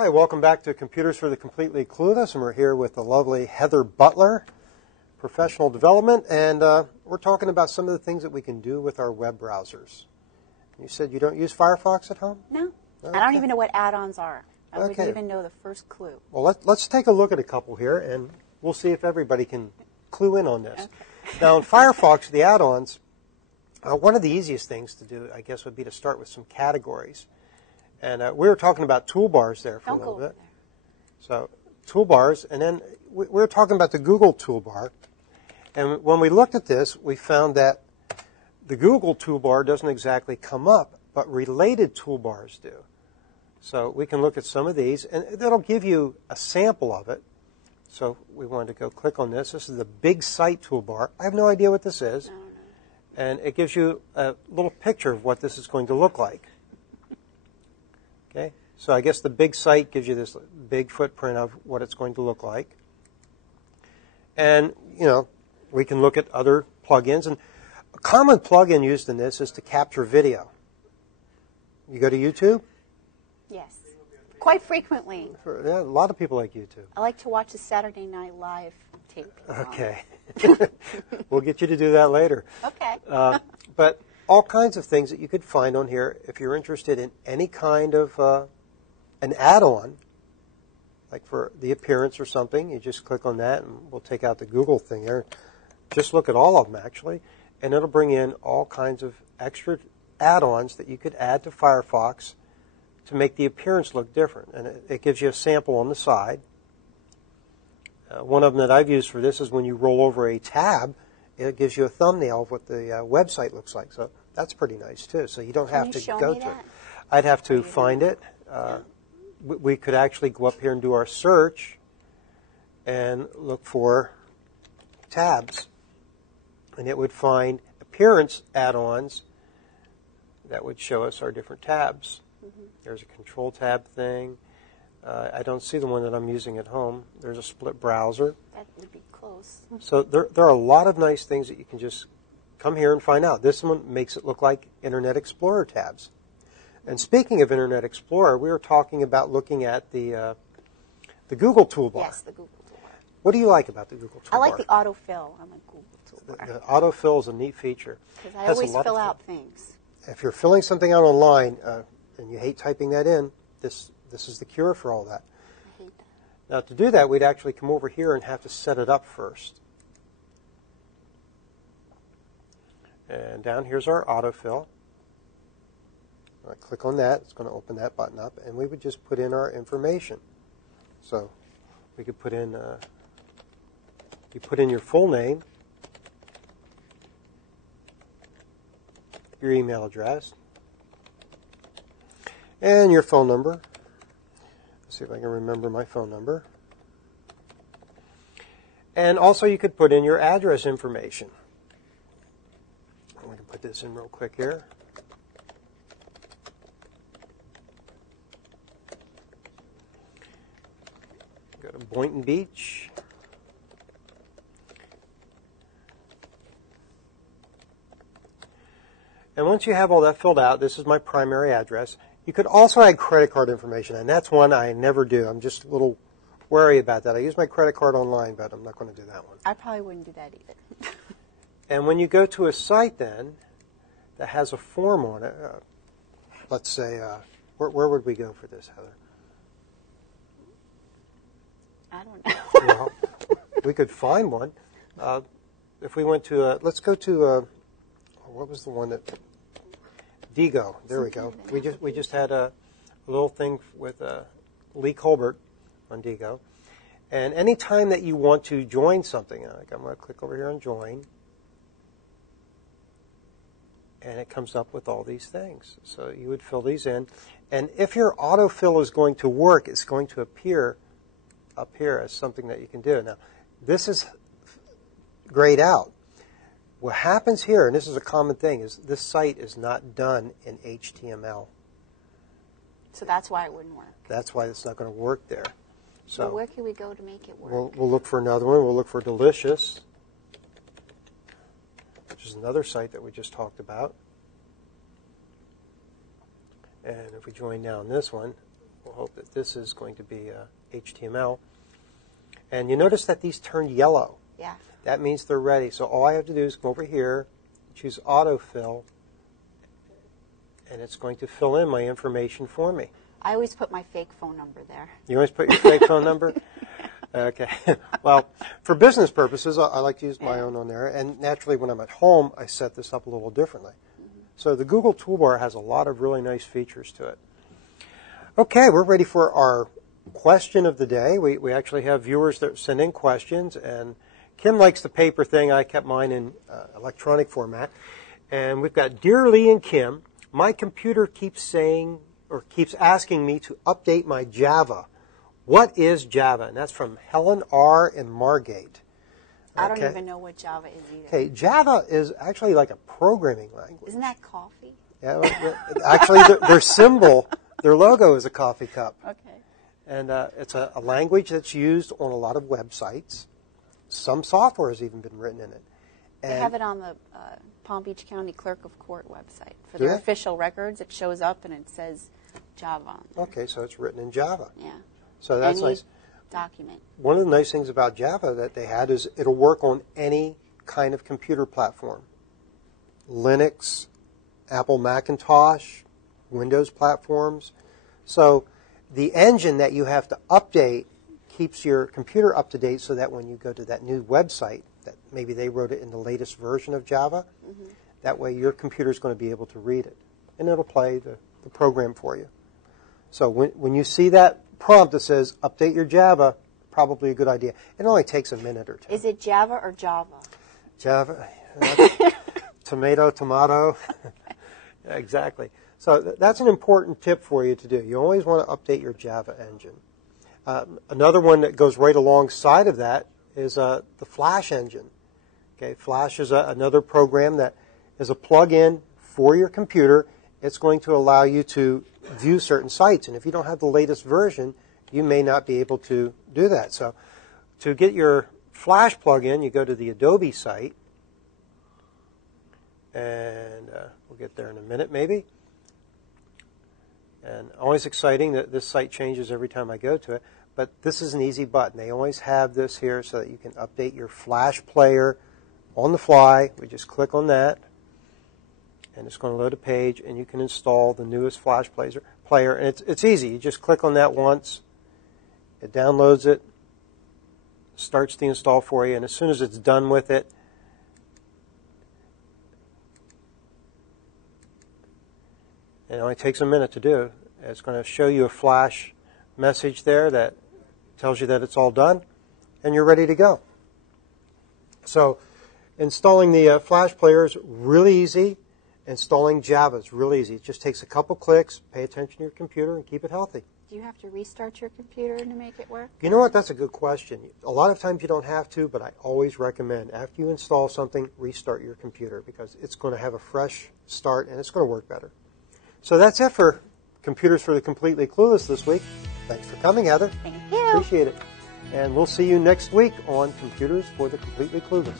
Hi, welcome back to Computers for the Completely Clueless, and we're here with the lovely Heather Butler, Professional Development, and we're talking about some of the things that we can do with our web browsers. You said you don't use Firefox at home? No. Okay. I don't even know what add-ons are. I wouldn't even know the first clue. Well, let's take a look at a couple here, and we'll see if everybody can clue in on this. Okay. Now, in Firefox, the add-ons, one of the easiest things to do, I guess, would be to start with some categories. And we were talking about toolbars there for a little bit. So toolbars, and then we were talking about the Google toolbar. And when we looked at this, we found that the Google toolbar doesn't exactly come up, but related toolbars do. So we can look at some of these, and that'll give you a sample of it. So we wanted to go click on this. This is the Big Site toolbar. I have no idea what this is. No. And it gives you a little picture of what this is going to look like. Okay, so I guess the big site gives you this big footprint of what it's going to look like. And, you know, we can look at other plugins. And a common plugin used in this is to capture video. You go to YouTube? Yes. Quite frequently. Yeah, a lot of people like YouTube. I like to watch the Saturday Night Live tape. Okay. We'll get you to do that later. Okay. But all kinds of things that you could find on here if you're interested in any kind of an add-on, like for the appearance or something. You just click on that, and we'll take out the Google thing there. Just look at all of them, actually, and it'll bring in all kinds of extra add-ons that you could add to Firefox to make the appearance look different. And it gives you a sample on the side. One of them that I've used for this is when you roll over a tab, it gives you a thumbnail of what the website looks like. So that's pretty nice, too. So you don't have to go to it. I'd have to find it. We could actually go up here and do our search and look for tabs. And it would find appearance add-ons that would show us our different tabs. Mm-hmm. There's a control tab thing. I don't see the one that I'm using at home. There's a split browser. That would be close. So there are a lot of nice things that you can just come here and find out. This one makes it look like Internet Explorer tabs. And speaking of Internet Explorer, we were talking about looking at the Google toolbar. Yes, the Google toolbar. What do you like about the Google toolbar? I like the autofill on the Google toolbar. The autofill is a neat feature. Because I always fill out things. If you're filling something out online and you hate typing that in, this is the cure for all that. I hate that. Now, to do that, we'd actually come over here and have to set it up first. And down here's our autofill. I click on that. It's going to open that button up, and we would just put in our information. So we could put in, you put in your full name, your email address, and your phone number. Let's see if I can remember my phone number. And also you could put in your address information. We can put this in real quick here. Go to Boynton Beach. And once you have all that filled out, this is my primary address. You could also add credit card information, and that's one I never do. I'm just a little wary about that. I use my credit card online, but I'm not going to do that one. I probably wouldn't do that either. And when you go to a site then that has a form on it, let's say, where would we go for this, Heather? I don't know. Well, we could find one. If we went to, let's go to, what was the one that, Digo. There we go. We just had a little thing with Lee Colbert on Digo. And any time that you want to join something, like I'm going to click over here on join, and it comes up with all these things. So you would fill these in. And if your autofill is going to work, it's going to appear up here as something that you can do. Now, this is grayed out. What happens here, and this is a common thing, is this site is not done in HTML. So that's why it wouldn't work. That's why it's not going to work there. So where can we go to make it work? We'll look for another one. We'll look for Delicious, which is another site that we just talked about. And if we join down this one, we'll hope that this is going to be HTML. And you notice that these turned yellow. Yeah. That means they're ready. So all I have to do is come over here, choose autofill, and it's going to fill in my information for me. I always put my fake phone number there. You always put your fake phone number? Okay. Well, for business purposes, I like to use my own on there. And naturally, when I'm at home, I set this up a little differently. So the Google Toolbar has a lot of really nice features to it. Okay, we're ready for our question of the day. We actually have viewers that send in questions. And Kim likes the paper thing. I kept mine in electronic format. And we've got, Dear Lee and Kim, my computer keeps asking me to update my Java. What is Java? And that's from Helen R. in Margate. I don't even know what Java is either. Okay, Java is actually like a programming language. Isn't that coffee? Yeah, actually, their symbol, their logo is a coffee cup. Okay. And it's a language that's used on a lot of websites. Some software has even been written in it. They have it on the Palm Beach County Clerk of Court website. For their official records, it shows up and it says Java on there. Okay, so it's written in Java. Yeah. So that's Any nice. document. One of the nice things about Java that they had is it'll work on any kind of computer platform. Linux, Apple Macintosh, Windows platforms. So the engine that you have to update keeps your computer up to date so that when you go to that new website, that maybe they wrote it in the latest version of Java, that way your computer is going to be able to read it. And it'll play the program for you. So when you see that prompt that says, update your Java, probably a good idea. It only takes a minute or two. Is it Java or Java? Java. Tomato. Exactly. So that's an important tip for you to do. You always want to update your Java engine. Another one that goes right alongside of that is the Flash engine. Okay, Flash is another program that is a plug-in for your computer. It's going to allow you to view certain sites. And if you don't have the latest version, you may not be able to do that. So to get your Flash plug-in, you go to the Adobe site. And we'll get there in a minute maybe. And always exciting that this site changes every time I go to it. But this is an easy button. They always have this here so that you can update your Flash player on the fly. We just click on that. And it's going to load a page, and you can install the newest Flash player. And it's easy. You just click on that once. It downloads it, starts the install for you, and as soon as it's done with it, it only takes a minute to do. It's going to show you a Flash message there that tells you that it's all done, and you're ready to go. So installing the Flash player is really easy. Installing Java is really easy. It just takes a couple clicks, pay attention to your computer, and keep it healthy. Do you have to restart your computer to make it work? You know what? That's a good question. A lot of times you don't have to, but I always recommend after you install something, restart your computer because it's going to have a fresh start and it's going to work better. So that's it for Computers for the Completely Clueless this week. Thanks for coming, Heather. Thank you. Appreciate it. And we'll see you next week on Computers for the Completely Clueless.